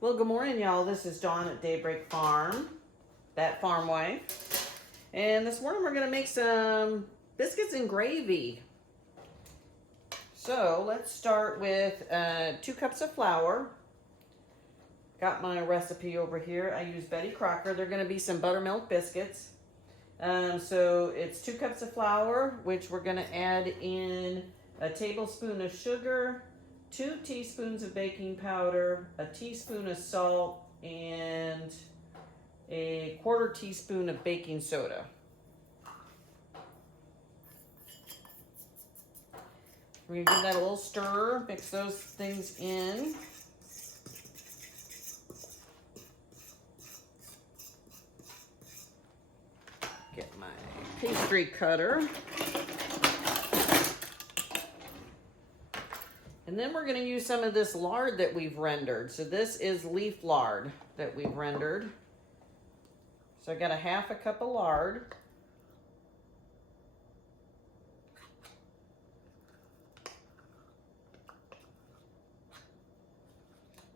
Well, good morning, y'all. This is Dawn at Daybreak Farm, that farm wife. And this morning we're going to make some biscuits and gravy. So let's start with 2 cups of flour. Got my recipe over here. I use Betty Crocker. They're going to be some buttermilk biscuits. So it's 2 cups of flour, which we're going to add in a tablespoon of sugar, 2 teaspoons of baking powder, a teaspoon of salt, and a 1/4 teaspoon of baking soda. We're gonna give that a little stir, mix those things in. Get my pastry cutter. And then we're going to use some of this lard that we've rendered. So this is leaf lard that we've rendered. So I got a 1/2 cup of lard.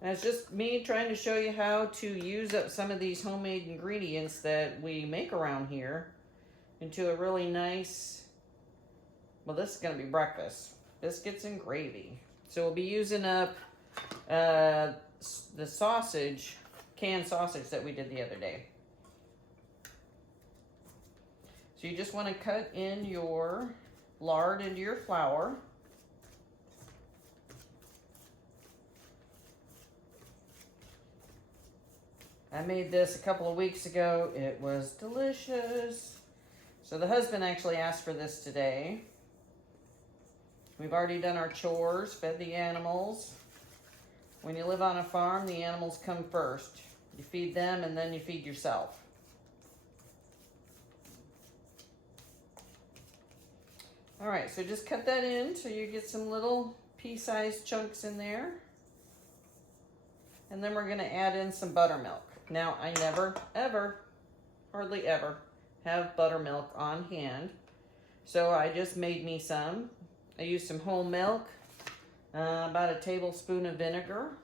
And it's just me trying to show you how to use up some of these homemade ingredients that we make around here into a really nice, well, this is going to be breakfast, biscuits and gravy. So we'll be using up the sausage, canned sausage that we did the other day. So you just want to cut in your lard into your flour. I made this a couple of weeks ago. It was delicious. So the husband actually asked for this today. We've already done our chores, fed the animals. When you live on a farm, the animals come first. You feed them and then you feed yourself. All right, so just cut that in so you get some little pea-sized chunks in there. And then we're gonna add in some buttermilk. Now, I never, ever, hardly ever have buttermilk on hand. So I just made me some. I used some whole milk, about a tablespoon of vinegar.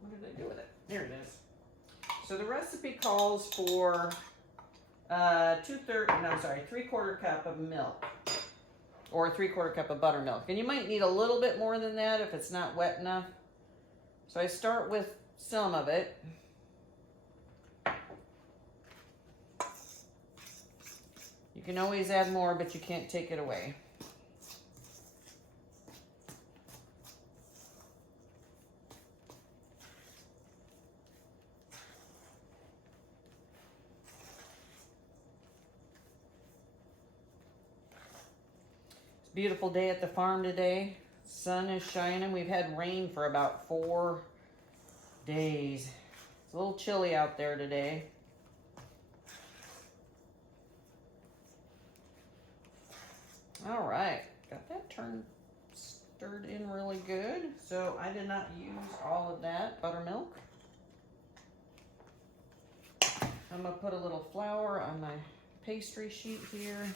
What did I do with it? There it is. So the recipe calls for 3/4 cup of milk, or 3/4 cup of buttermilk. And you might need a little bit more than that if it's not wet enough. So I start with some of it. You can always add more, but you can't take it away. It's a beautiful day at the farm today. Sun is shining. We've had rain for about 4 days. It's a little chilly out there today. All right, got that stirred in really good. So I did not use all of that buttermilk. I'm gonna put a little flour on my pastry sheet here.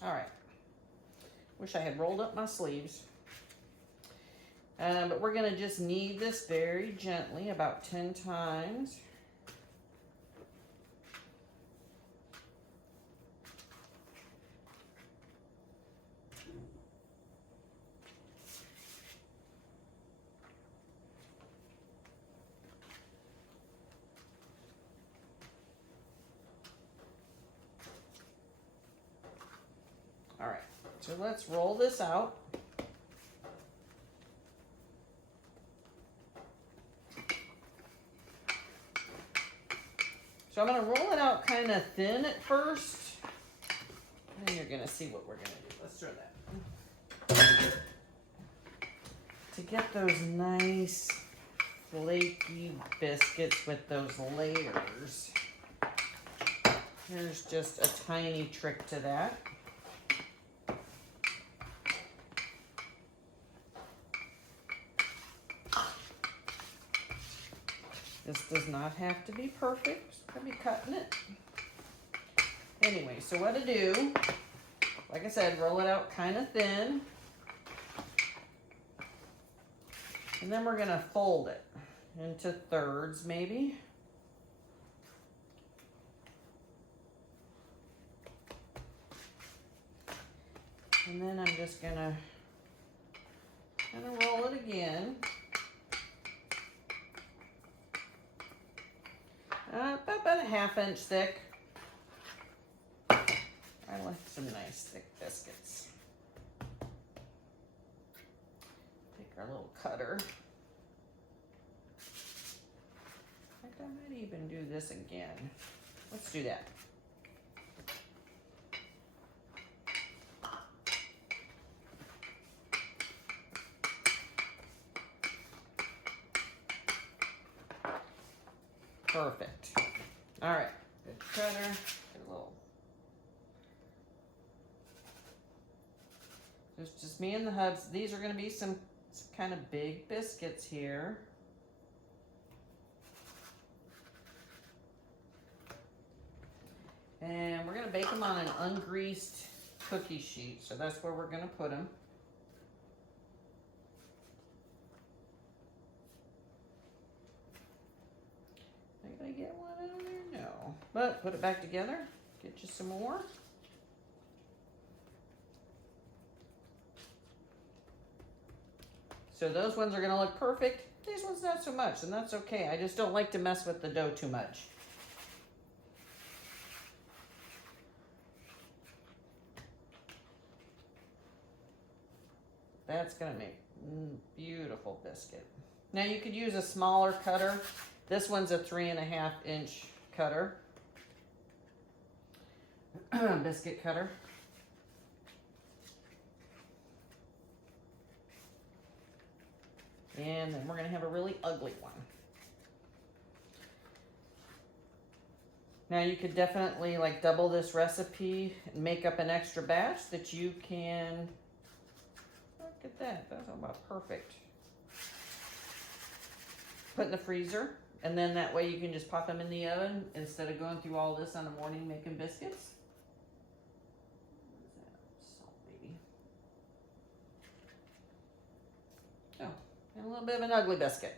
All right, wish I had rolled up my sleeves. But we're gonna just knead this very gently, about 10 times. All right, so let's roll this out. So I'm gonna roll it out kind of thin at first. And you're gonna see what we're gonna do. Let's throw that. To get those nice flaky biscuits with those layers. Here's just a tiny trick to that. This does not have to be perfect. I'll be cutting it. Anyway, so what to do, like I said, roll it out kind of thin. And then we're gonna fold it into thirds maybe. And then I'm just gonna kind of roll it again. About a 1/2 inch thick. I like some nice thick biscuits. Take our little cutter. In fact, I might even do this again. Let's do that. Perfect. All right, good cutter. Get a little. There's just me and the hubs. These are going to be some kind of big biscuits here. And we're going to bake them on an ungreased cookie sheet. So that's where we're going to put them. Did I get one out of there? No. But put it back together. Get you some more. So those ones are going to look perfect. These ones not so much, and that's okay. I just don't like to mess with the dough too much. That's going to make beautiful biscuit. Now you could use a smaller cutter. This one's a 3.5 inch cutter. Biscuit cutter. And then we're going to have a really ugly one. Now you could definitely like double this recipe and make up an extra batch that you can, look at that, that's about perfect. Put in the freezer, and then that way you can just pop them in the oven instead of going through all this on the morning making biscuits. What is that? Salt, baby. Oh, and a little bit of an ugly biscuit.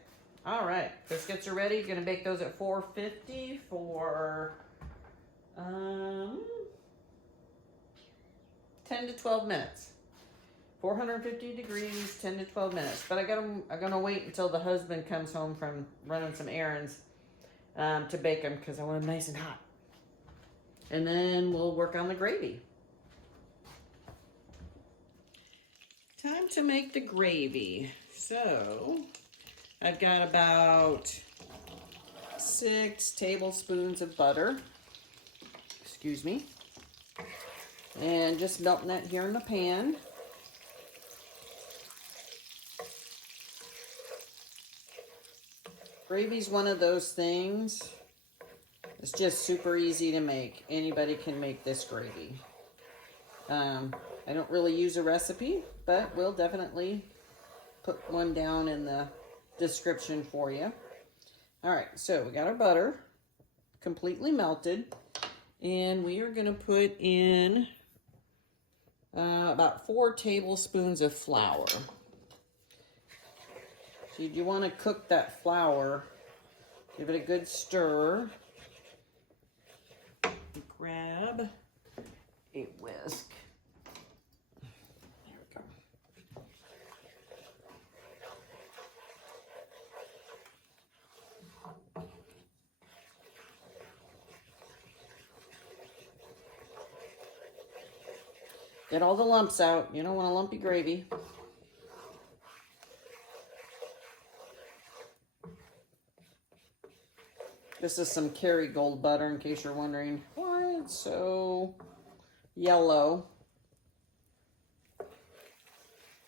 All right, biscuits are ready. You're gonna bake those at 450 for 10 to 12 minutes. 450 degrees, 10 to 12 minutes. But I'm gonna wait until the husband comes home from running some errands to bake them because I want them nice and hot. And then we'll work on the gravy. Time to make the gravy. So I've got about 6 tablespoons of butter. Excuse me. And just melting that here in the pan. Gravy's one of those things. It's just super easy to make. Anybody can make this gravy. I don't really use a recipe, but we'll definitely put one down in the description for you. All right, so we got our butter completely melted, and we are going to put in about 4 tablespoons of flour. So you want to cook that flour, give it a good stir. Grab a whisk. There we go. Get all the lumps out. You don't want a lumpy gravy. This is some Kerrygold butter, in case you're wondering why it's so yellow.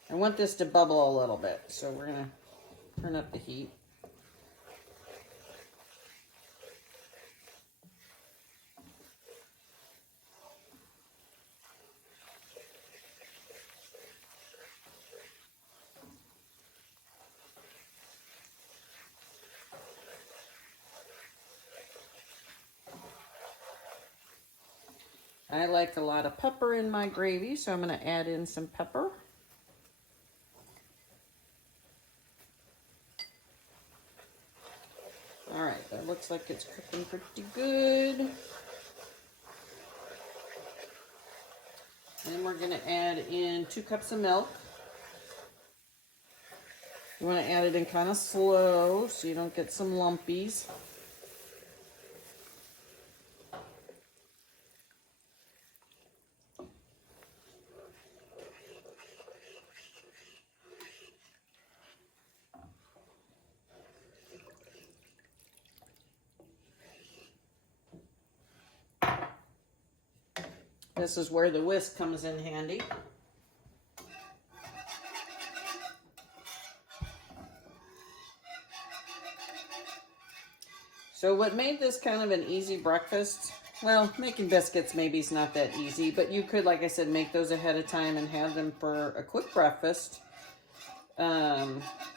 I want this to bubble a little bit, so we're gonna turn up the heat. I like a lot of pepper in my gravy, so I'm going to add in some pepper. All right, that looks like it's cooking pretty good. Then we're going to add in 2 cups of milk. You want to add it in kind of slow so you don't get some lumpies. This is where the whisk comes in handy. So what made this kind of an easy breakfast, well, making biscuits maybe is not that easy, but you could, like I said, make those ahead of time and have them for a quick breakfast. You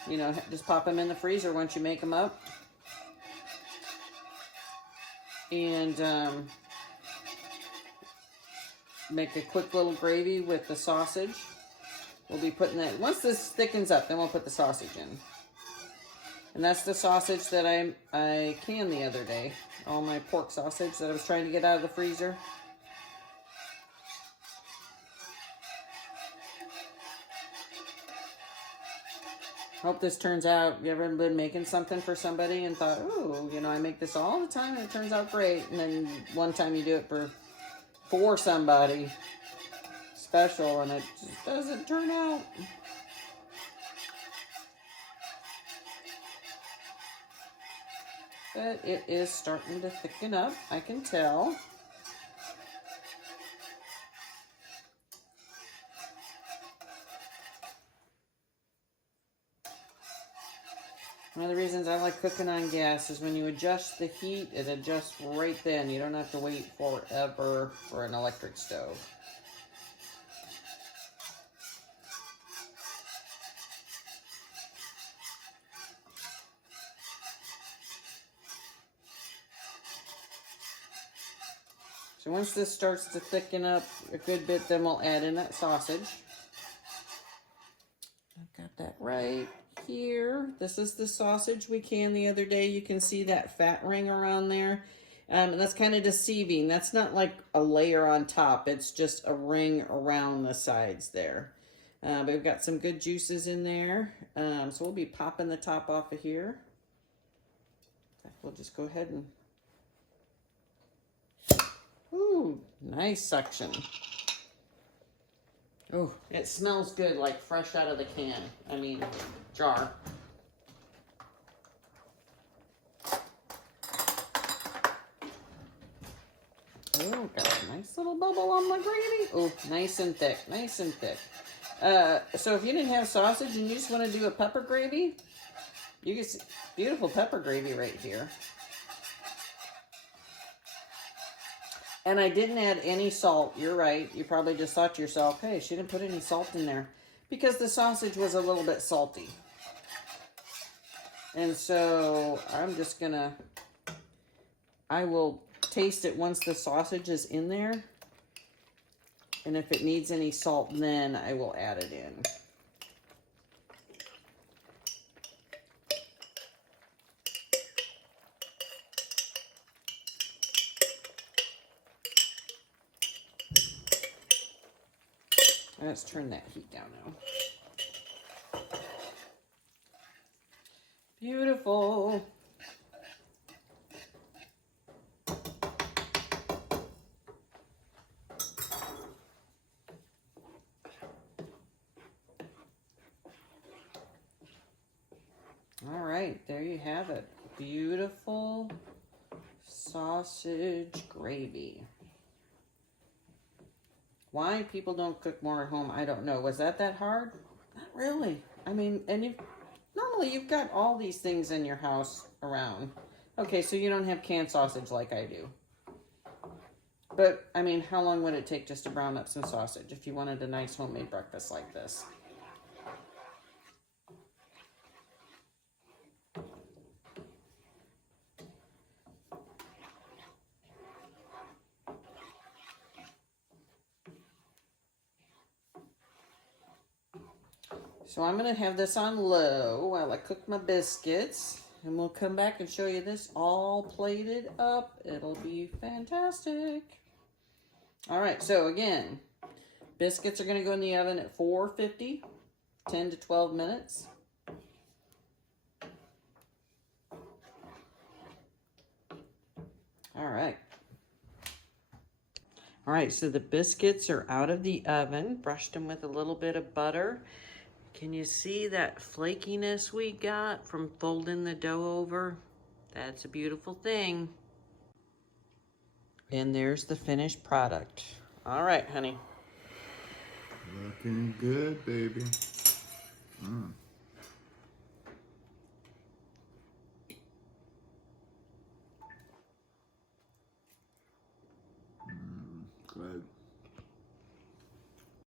know, just pop them in the freezer once you make them up. And make a quick little gravy with the sausage. We'll be putting that, once this thickens up, then we'll put the sausage in. And that's the sausage that I canned the other day. All my pork sausage that I was trying to get out of the freezer. Hope this turns out. You ever been making something for somebody and thought, oh, you know, I make this all the time and it turns out great. And then one time you do it for somebody special and it just doesn't turn out. But it is starting to thicken up, I can tell. One of the reasons I like cooking on gas is when you adjust the heat, it adjusts right then. You don't have to wait forever for an electric stove. So once this starts to thicken up a good bit, then we'll add in that sausage. I've got that right here. This is the sausage we canned the other day. You can see that fat ring around there. That's kind of deceiving. That's not like a layer on top. It's just a ring around the sides there. But we've got some good juices in there. So we'll be popping the top off of here. We'll just go ahead and... Ooh, nice suction. Oh, it smells good, like fresh out of the can. I mean, jar. Oh, got a nice little bubble on my gravy. Oh, nice and thick, nice and thick. So if you didn't have sausage and you just want to do a pepper gravy, you can see beautiful pepper gravy right here. And I didn't add any salt. You're right. You probably just thought to yourself, hey, she didn't put any salt in there. Because the sausage was a little bit salty. And so I'm just going to, I will taste it once the sausage is in there. And if it needs any salt, then I will add it in. Let's turn that heat down now. Beautiful. All right, there you have it. Beautiful sausage gravy. Why people don't cook more at home, I don't know. Was that hard? Not really. I mean, and normally you've got all these things in your house around. Okay, so you don't have canned sausage like I do. But, I mean, how long would it take just to brown up some sausage if you wanted a nice homemade breakfast like this? So I'm going to have this on low while I cook my biscuits. And we'll come back and show you this all plated up. It'll be fantastic. All right, so again, biscuits are going to go in the oven at 450, 10 to 12 minutes. All right. All right, so the biscuits are out of the oven. Brushed them with a little bit of butter. Can you see that flakiness we got from folding the dough over? That's a beautiful thing. And there's the finished product. All right, honey. Looking good, baby.